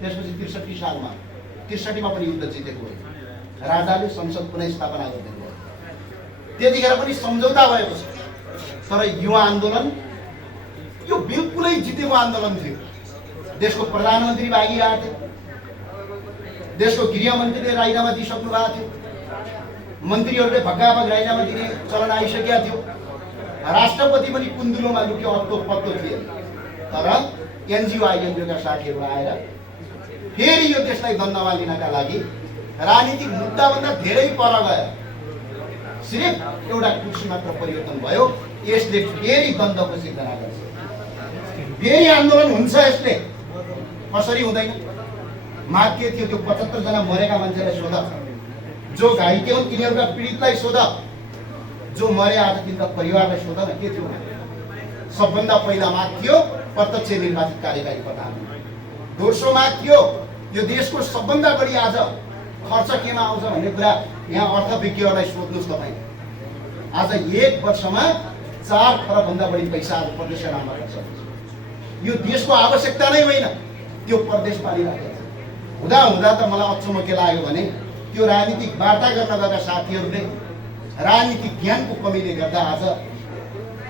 त्यसपछि 63 सालमा 63 मा पनि युद्ध जितेको हो। राजाले संसद पुनः स्थापना गरिदिनु भयो। त्यतिखेर पनि सम्झौता भएको छ। तर युवा आन्दोलन यो बिल्कुलै जितेको आन्दोलन थियो। देशको प्रधानमन्त्री भागिरहेको थियो, देशको गृहमन्त्रीले राजीनामा दिइसक्नु भएको थियो, मन्त्रीहरूले भग्गाभग राजीनामा दिने चलन आइसकेका थियो, राष्ट्रपति पनि कुन्दुलोमा लुक्यो, अत्तो पत्तो थिए। तर एनजिओ आइएनजिओका साथीहरू आएर फेरि यो देशलाई द्वन्द्वमा लिनका लागि राजनीतिक मुद्दाभन्दा धेरै पर गयो। सिर्फ एउटा कुर्सी मात्र परिवर्तन भयो, यसले फेरि द्वन्द्वको सिर्जना गर्छ। फेरि आन्दोलन हुन्छ। यसले कसरी हुँदैन? माग के थियो? त्यो 75 जना मरेका मान्छेलाई सोध, जो घाइते हुन् तिनीहरूका पीडितलाई सोध, जो मरे आज तिनका परिवारलाई सोध न के थियो। सबभन्दा पहिला माग थियो प्रत्यक्ष निर्वाचित कार्यकारी प्रधानमन्त्री। दोस्रो माग थियो यो देशको सबभन्दा बढी आज खर्च केमा आउँछ भन्ने कुरा यहाँ अर्थविज्ञहरूलाई सोध्नुहोस् तपाईँ। आज 1 वर्षमा 4 खरब भन्दा बढी पैसा आज प्रदेश नाममा खर्च हुन्छ। यो देशको आवश्यकता नै होइन, त्यो प्रदेश पालिरहेको छ। हुँदा हुँदा त मलाई अचम्म के लाग्यो भने त्यो राजनीतिक वार्ता गर्न गएका साथीहरूले राजनीतिक ज्ञानको कमीले गर्दा आज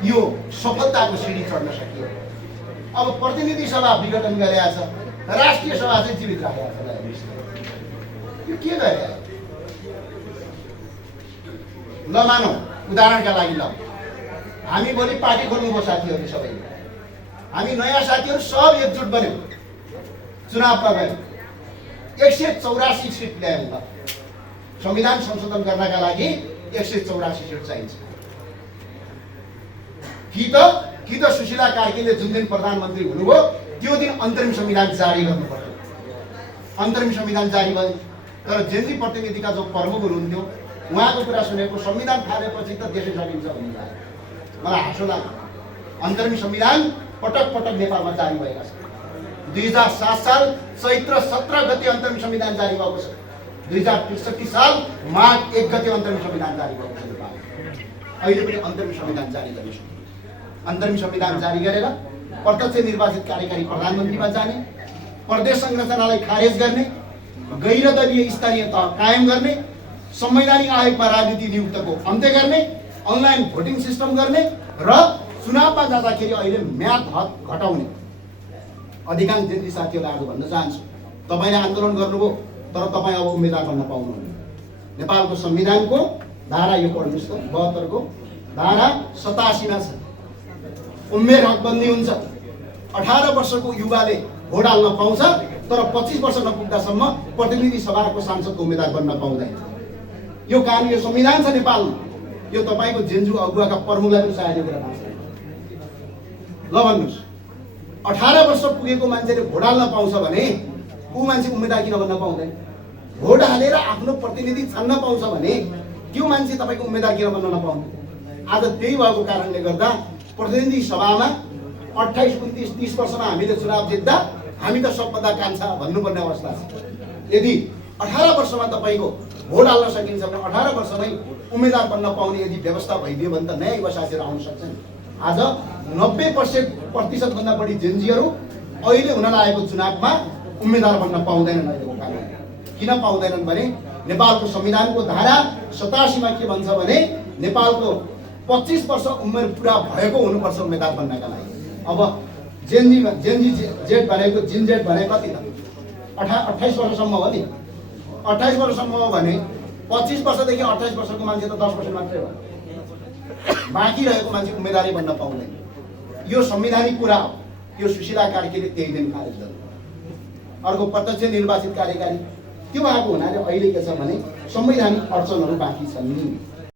यो सफलताको सिडी चढ्न सकियो। अब प्रतिनिधि सभा विघटन गरेका छ, राष्ट्रिय सभा चाहिँ जीवित राखेका छ। यो के गरे? ल मानौ उदाहरणका लागि ल हामी भोलि पार्टी खोल्नुभयो साथीहरूले सबैले, हामी नयाँ साथीहरू सब एकजुट बन्यौँ, चुनावमा गयौँ, 184 सिट ल्यायौँ। त संविधान संशोधन गर्नका लागि 184 सिट चाहिन्छ। कि त सुशीला कार्कीले जुन दिन प्रधानमन्त्री हुनुभयो त्यो दिन अन्तरिम संविधान जारी गर्नु पर्यो। अन्तरिम संविधान जारी भयो। तर जेनजी प्रतिनिधिका जो प्रमुख हुनुहुन्थ्यो उहाँको कुरा सुनेको संविधान फालेपछि त देशै सकिन्छ भन्ने लाग्यो। मलाई हाँसो लाग्यो। अन्तरिम संविधान पटक पटक नेपालमा जारी भएका छ। 2007 साल चैत्र 17 गते अन्तरिम संविधान जारी भएको छ। 2063 साल माघ 1 गते अन्तरिम संविधान जारी भएको छ नेपालमा। अहिले पनि अन्तरिम संविधान जारी गर्नु। अन्तरिम संविधान जारी गरेर प्रत्यक्ष निर्वाचित कार्यकारी प्रधानमन्त्रीमा जाने, प्रदेश संरचनालाई खारेज गर्ने, गैर दलीय स्थानीय तह कायम गर्ने, संवैधानिक आयोगमा राजनीति नियुक्तको अन्त्य गर्ने, अनलाइन भोटिङ सिस्टम गर्ने र चुनावमा जाँदाखेरि अहिले म्याद हद घटाउने। अधिकांश जेनजी साथीहरूलाई आज भन्न चाहन्छु, तपाईँले आन्दोलन गर्नुभयो तर तपाईँ अब उम्मेदवार बन्न पाउनुहुन्न। नेपालको संविधानको धारा यो पढ्नुहोस् त, 72 को धारा 87 मा छ, उमेर हकबन्दी हुन्छ। 18 वर्षको युवाले भोट हाल्न पाउँछ, तर 25 वर्ष नपुग्दासम्म प्रतिनिधि सभाको सांसदको उम्मेदवार बन्न पाउँदैन। यो कानुन, यो संविधान छ नेपालमा। यो तपाईँको जेन्जु अगुवाका प्रमुखलाई पनि सायद कुरा थाहा छैन। ल भन्नुहोस्, 18 वर्ष पुगेको मान्छेले भोट हाल्न पाउँछ भने ऊ मान्छे उम्मेदवार किन बन्न पाउँदैन? भोट हालेर आफ्नो प्रतिनिधि छान्न पाउँछ भने त्यो मान्छे तपाईँको उम्मेदवार किन बन्न नपाउँदैन? आज त्यही भएको कारणले गर्दा प्रतिनिधि सभामा 28, 29, 30 वर्षमा हामीले चुनाव जित्दा हामी त सबभन्दा कान्छा भन्नुपर्ने अवस्था छ। यदि 18 वर्षमा तपाईँको भोट हाल्न सकिन्छ भने 18 वर्षमै उम्मेदवार बन्न पाउने यदि व्यवस्था भइदियो भने त नयाँ युवा साथीहरू आउन सक्छन्। आज 90% भन्दा बढी जेनजीहरू अहिले हुन लागेको चुनावमा उम्मेदवार बन्न पाउँदैनन्। अहिलेको कारणले किन पाउँदैनन् भने नेपालको संविधानको धारा 87 मा के भन्छ भने नेपालको 25 वर्ष उमेर पुरा भएको हुनुपर्छ उम्मेदवार बन्नका लागि। अब जेनजी जेट भनेको जिनजेट भनेको कति त? 28 वर्षसम्म हो नि। 28 वर्षसम्म हो भने 25 वर्षदेखि 28 वर्षको मान्छे त 10% मात्रै हो। बाँकी रहेको मान्छे उम्मेदवारै बन्न पाउँदैन। यो संवैधानिक कुरा हो। यो सुशीला कार्कीले त्यही दिन खारेज गर्नु। अर्को प्रत्यक्ष निर्वाचित कार्यकारी त्यो भएको हुनाले अहिले के छ भने संवैधानिक अडचनहरू बाँकी छन्।